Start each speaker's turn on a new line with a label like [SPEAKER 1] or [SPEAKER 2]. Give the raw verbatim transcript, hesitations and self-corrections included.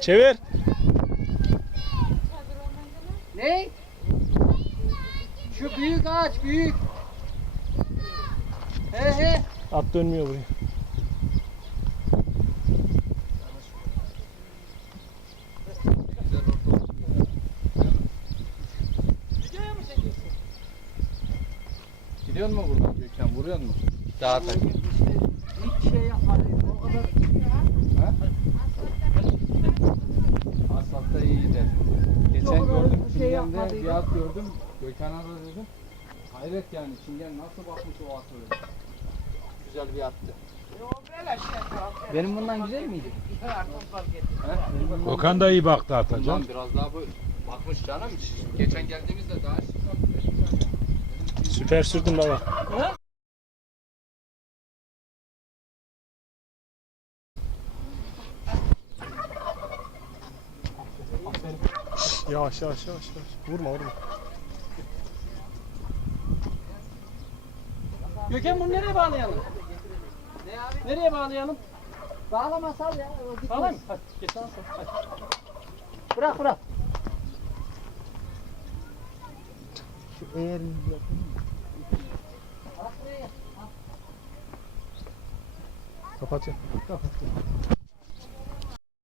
[SPEAKER 1] Çevir.
[SPEAKER 2] Ne? Şu büyük ağaç büyük. He he.
[SPEAKER 1] At dönmüyor buraya.
[SPEAKER 3] Gidiyor mu buradan Gökhan? Vuruyor mu? Daha tak.
[SPEAKER 2] İşte hiç şey yapmadım. O kadar.
[SPEAKER 3] Ha? Asfaltta iyi gider. Geçen
[SPEAKER 2] Yok,
[SPEAKER 3] gördüm
[SPEAKER 2] öyle bir şey
[SPEAKER 3] Çingen'de
[SPEAKER 2] yapmadıydım.
[SPEAKER 3] bir at gördüm. Gökhan'a da dedim. Hayret yani Çingen nasıl bakmış o at öyle. Güzel bir attı. Benim bundan güzel miydi? He? Benim bundan-
[SPEAKER 4] Okan da iyi baktı ata
[SPEAKER 3] Bundan
[SPEAKER 4] can.
[SPEAKER 3] biraz daha bu bakmış canım. Geçen geldiğimizde daha şık baktı.
[SPEAKER 1] Süper sürdün baba. Yavaş yavaş yavaş yavaş. Vurma vurma.
[SPEAKER 2] Gökhan bunu nereye bağlayalım? Nereye bağlayalım? Bağlama sal ya. Bağlayayım mı? Hadi geç. Sal, sal, hadi. Bırak bırak. Şu eğerini yapayım.
[SPEAKER 1] Kapat ya.
[SPEAKER 2] Kapat.